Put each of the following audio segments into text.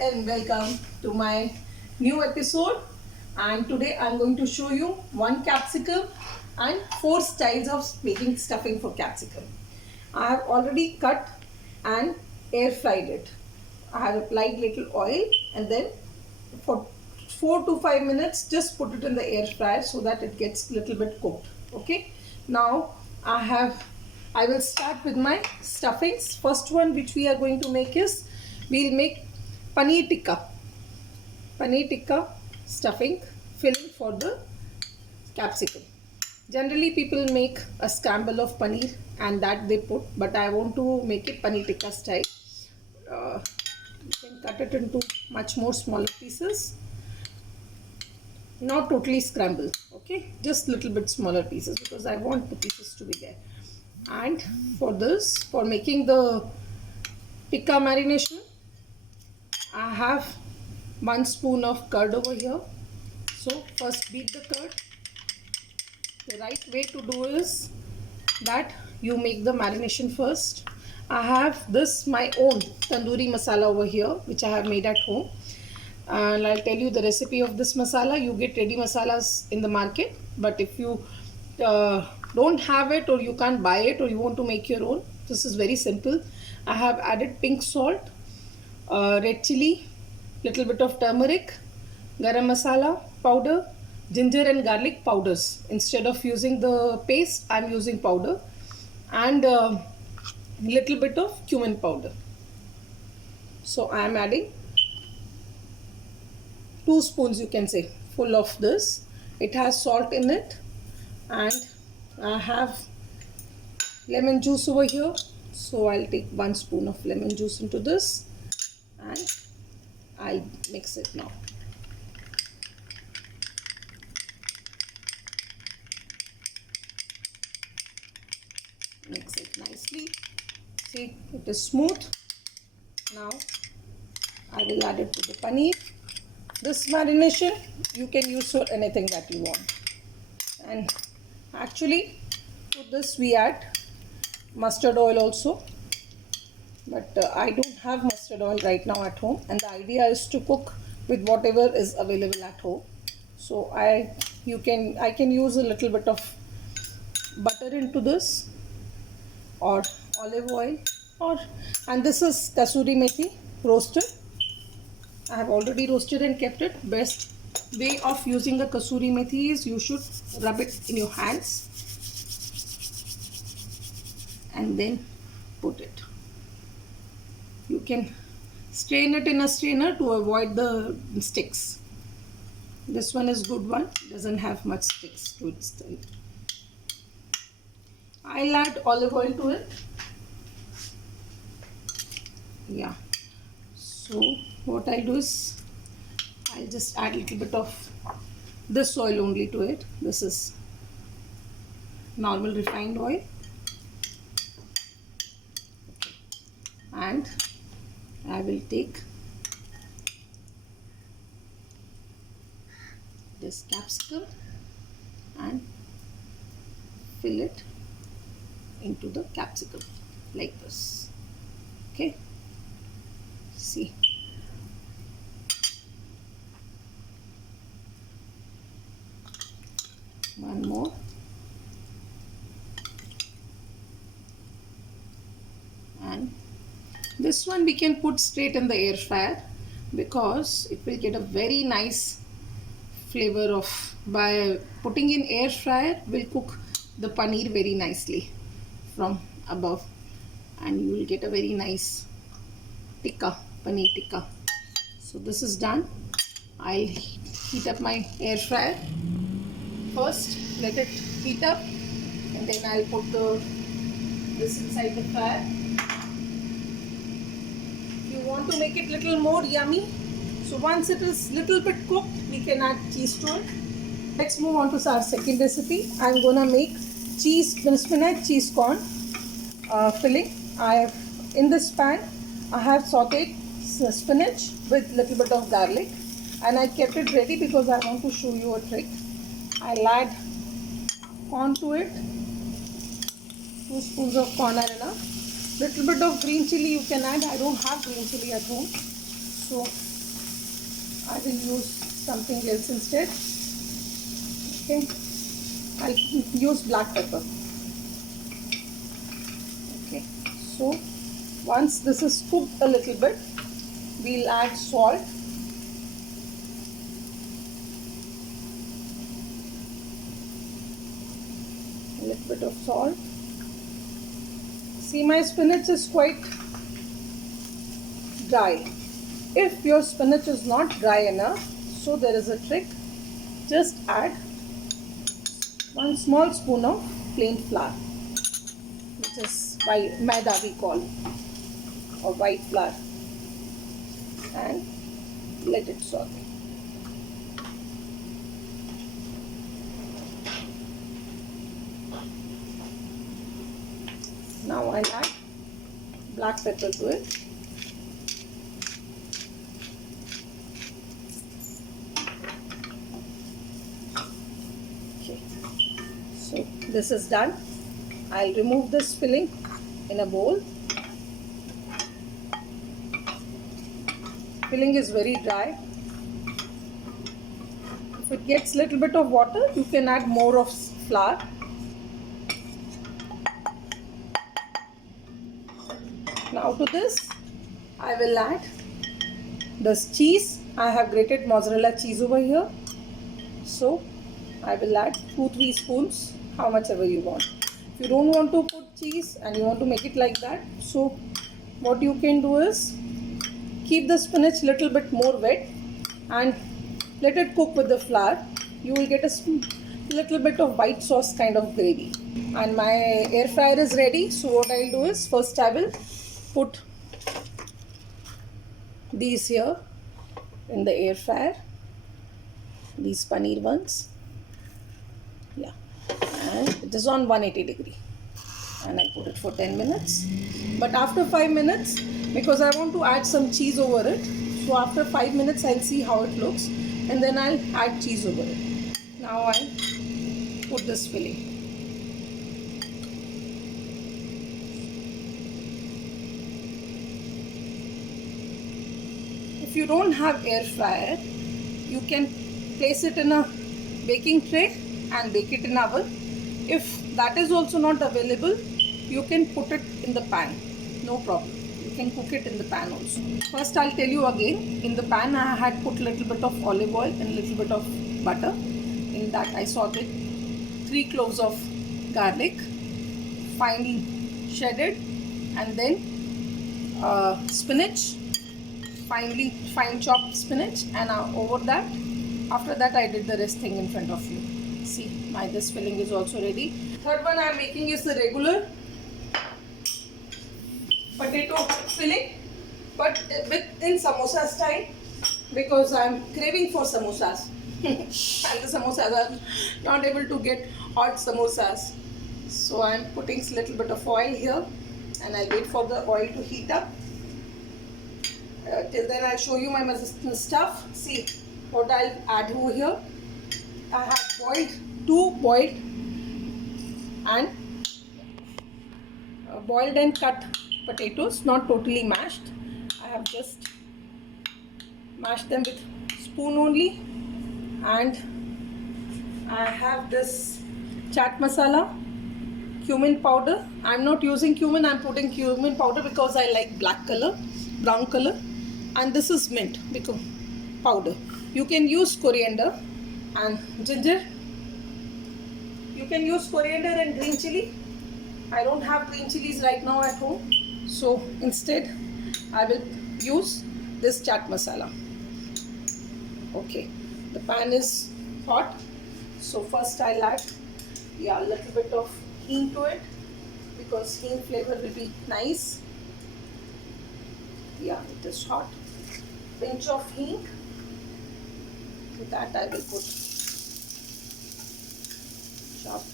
and welcome to my new episode. And today I'm going to show you one capsicum and four styles of making stuffing for capsicum. I have already cut and air fried it. I have applied little oil and then for 4 to 5 minutes just put it in the air fryer so that it gets little bit cooked. Okay. Now I will start with my stuffings. First one which we are going to make is we'll make paneer tikka stuffing filling for the capsicum. Generally people make a scramble of paneer and that they put, but I want to make it paneer tikka style. You can cut it into much more smaller pieces, not totally scramble, okay, just little bit smaller pieces because I want the pieces to be there. And for this, for making the tikka marination, I have 1 spoon of curd over here. So first beat the curd. The right way to do is that you make the marination first. I have this my own tandoori masala over here which I have made at home, and I'll tell you the recipe of this masala. You get ready masalas in the market, but if you don't have it or you can't buy it or you want to make your own, this is very simple. I have added pink salt, red chili, little bit of turmeric, garam masala powder, ginger and garlic powders. Instead of using the paste, I'm using powder, and little bit of cumin powder. So I am adding 2 spoons, you can say, full of this. It has salt in it, and I have lemon juice over here. So I'll take 1 spoon of lemon juice into this and I'll mix it now. Mix it nicely. See, it is smooth. Now I will add it to the paneer. This marination you can use for anything that you want. And actually to this we add mustard oil also, but I don't have mustard oil right now at home, and the idea is to cook with whatever is available at home. So I can use a little bit of butter into this, or olive oil, and this is kasuri methi roasted. I have already roasted and kept it. Best way of using the kasuri methi is you should rub it in your hands and then put it. You can strain it in a strainer to avoid the sticks. This one is good one, doesn't have much sticks to it still. I'll add olive oil to it. Yeah. So what I'll do is I'll just add a little bit of this oil only to it. This is normal refined oil. And I will take this capsicum and fill it into the capsicum like this. Okay, see, one more. And this one we can put straight in the air fryer because it will get a very nice flavor of, by putting in air fryer will cook the paneer very nicely from above, and you will get a very nice tikka, paneer tikka. So this is done. I'll heat up my air fryer. First let it heat up and then I'll put this inside the fryer. You want to make it little more yummy, so once it is little bit cooked we can add cheese to it. Let's move on to our second recipe. I'm gonna make spinach cheese corn filling. In this pan I have sauteed spinach with little bit of garlic, and I kept it ready because I want to show you a trick. I'll add corn to it. 2 spoons of corn are enough. Little bit of green chili you can add. I don't have green chili at home, so I will use something else instead. Okay, I'll use black pepper. Okay, so once this is cooked a little bit, we'll add salt. A little bit of salt. See, my spinach is quite dry. If your spinach is not dry enough, so there is a trick. Just add 1 small spoon of plain flour, which is maida we call, or white flour, and let it saute. Now I'll add black pepper to it. Okay, so this is done. I'll remove this filling in a bowl. Filling is very dry. If it gets little bit of water, you can add more of flour. Now to this, I will add this cheese. I have grated mozzarella cheese over here. So I will add 2-3 spoons, how much ever you want. If you don't want to put cheese and you want to make it like that, so what you can do is keep the spinach little bit more wet and let it cook with the flour. You will get a little bit of white sauce kind of gravy. And my air fryer is ready. So what I'll do is, first I will put these here in the air fryer, these paneer ones. Yeah, and it is on 180 degree, and I put it for 10 minutes. But after 5 minutes, because I want to add some cheese over it, so after 5 minutes I'll see how it looks, and then I'll add cheese over it. Now I'll put this filling. If you don't have air fryer, you can place it in a baking tray and bake it in oven. If that is also not available, you can put it in the pan, no problem. You can cook it in the pan also. First I'll tell you again, in the pan I had put little bit of olive oil and little bit of butter. In that I sauteed 3 cloves of garlic, finely shredded, and then spinach, fine chopped spinach, and over that, after that I did the rest thing in front of you. See, this filling is also ready. Third one I am making is the regular potato filling, but in samosa style, because I am craving for samosas. And the samosas are not able to get hot samosas. So I am putting a little bit of oil here, and I wait for the oil to heat up. Till then I'll show you my stuff. See what I'll add over here. I have boiled 2 boiled and cut potatoes, not totally mashed. I have just mashed them with spoon only. And I have this chaat masala, cumin powder. I'm not using cumin, I'm putting cumin powder because I like brown color. And this is mint because powder. You can use coriander and ginger. You can use coriander and green chili. I don't have green chilies right now at home, so instead I will use this chaat masala. Okay, the pan is hot, so first I'll add a little bit of hing to it, because hing flavor will be nice. Yeah, it is hot. Pinch of hing. To that I will put chopped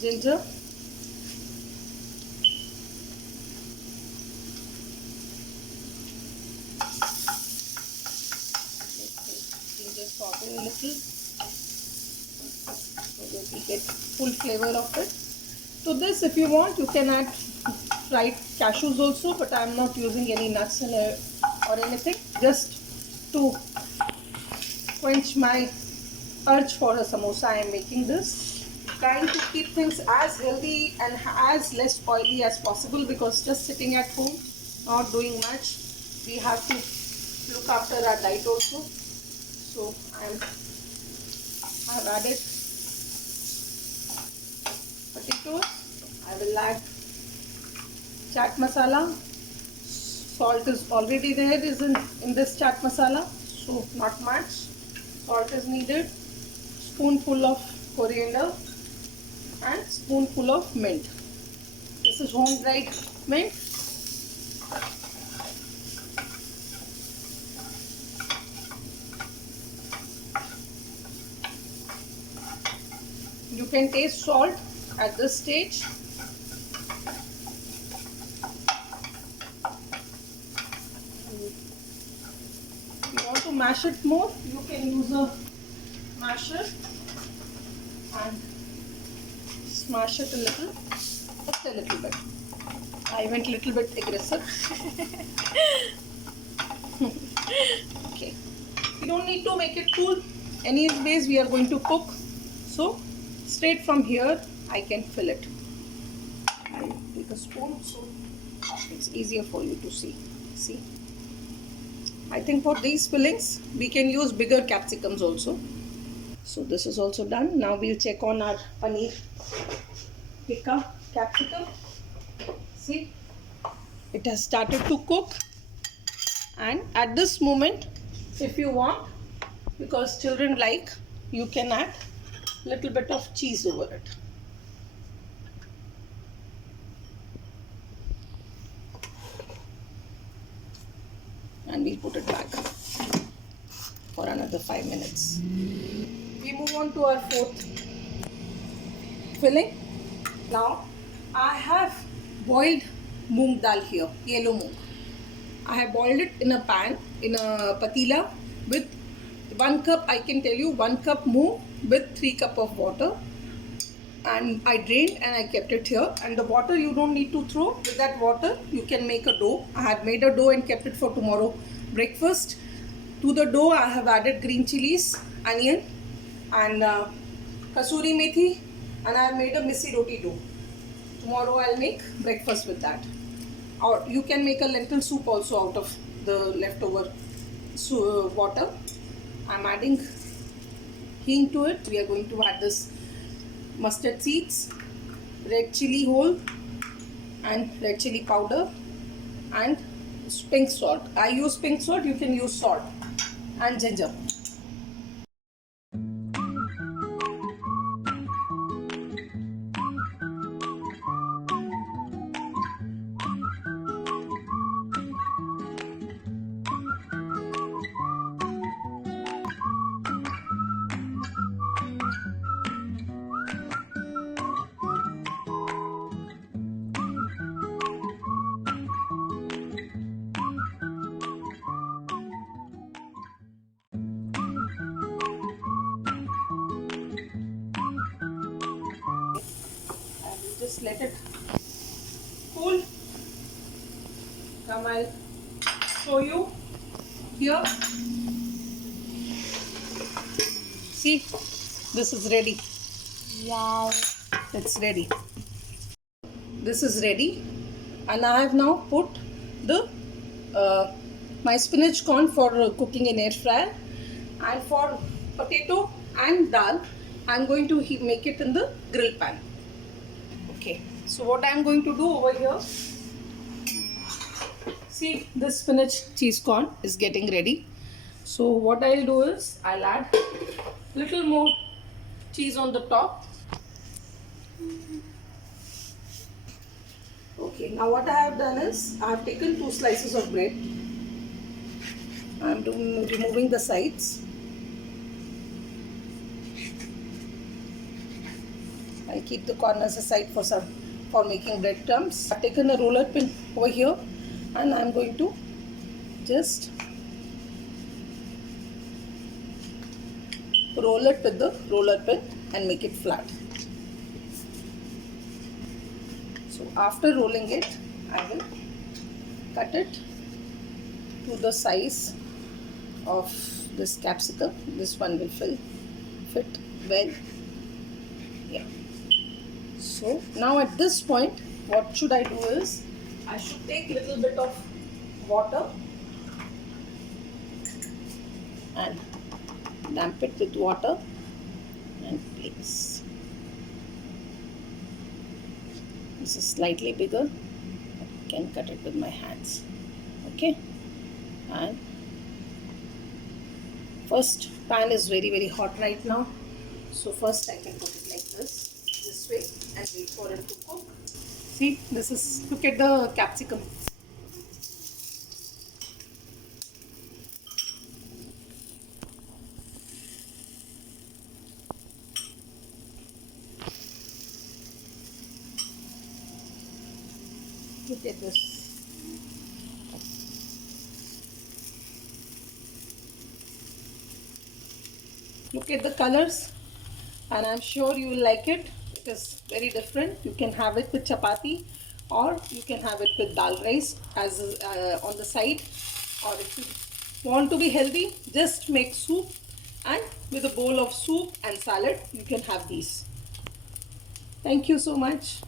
ginger, ginger saute a little so that we get full flavor of it. To this, if you want, you can add fried cashews also, but I am not using any nuts in it or anything, just to quench my urge for a samosa. I am making this, trying to keep things as healthy and as less oily as possible, because just sitting at home not doing much, we have to look after our diet also. So I've added potatoes. I will add chaat masala. Salt is already there in this chaat masala, so not much salt is needed. Spoonful of coriander and spoonful of mint. This is home dried mint. You can taste salt at this stage. If you want to mash it more, you can use a masher and smash it a little, just a little bit. I went a little bit aggressive. Okay, you don't need to make it cool. Anyways, we are going to cook, so straight from here I can fill it. I'll take a spoon so it's easier for you to see. See, I think for these fillings we can use bigger capsicums also. So this is also done. Now we'll check on our paneer tikka capsicum. See, it has started to cook, and at this moment, if you want, because children like, you can add little bit of cheese over it. And we'll put it back for another 5 minutes. We move on to our fourth filling. Now I have boiled moong dal here, yellow moong. I have boiled it in a pan, in a patila, with 1 cup, I can tell you 1 cup moong with 3 cup of water, and I drained and I kept it here. And the water you don't need to throw. With that water you can make a dough. I had made a dough and kept it for tomorrow breakfast. To the dough I have added green chilies, onion and kasuri methi, and I have made a misi roti dough. Tomorrow I'll make breakfast with that. Or you can make a lentil soup also out of the leftover water. I'm adding hing to it. We are going to add this mustard seeds, red chili whole and red chili powder, and pink salt. I use pink salt, you can use salt, and ginger. Just let it cool. Now I'll show you here. See, this is ready. Wow, it's ready. This is ready, and I have now put the my spinach corn for cooking in air fryer, and for potato and dal I'm going to make it in the grill pan. Okay, so what I am going to do over here, see, this spinach cheese corn is getting ready. So what I'll do is I'll add little more cheese on the top. Okay, now what I have done is I have taken 2 slices of bread. I am removing the sides. I'll keep the corners aside for making breadcrumbs. I've taken a roller pin over here, and I'm going to just roll it with the roller pin and make it flat. So after rolling it, I will cut it to the size of this capsicum. This one will fit well. Yeah. So now at this point, what should I do is, I should take a little bit of water and damp it with water and place. This is slightly bigger. I can cut it with my hands. Okay. And first, pan is very hot right now. So first I can put it like this way, and wait for it to cook. See, look at the capsicum. Look at this. Look at the colors, and I'm sure you will like it. It is very different. You can have it with chapati, or you can have it with dal rice as on the side. Or if you want to be healthy, just make soup, and with a bowl of soup and salad, you can have these. Thank you so much.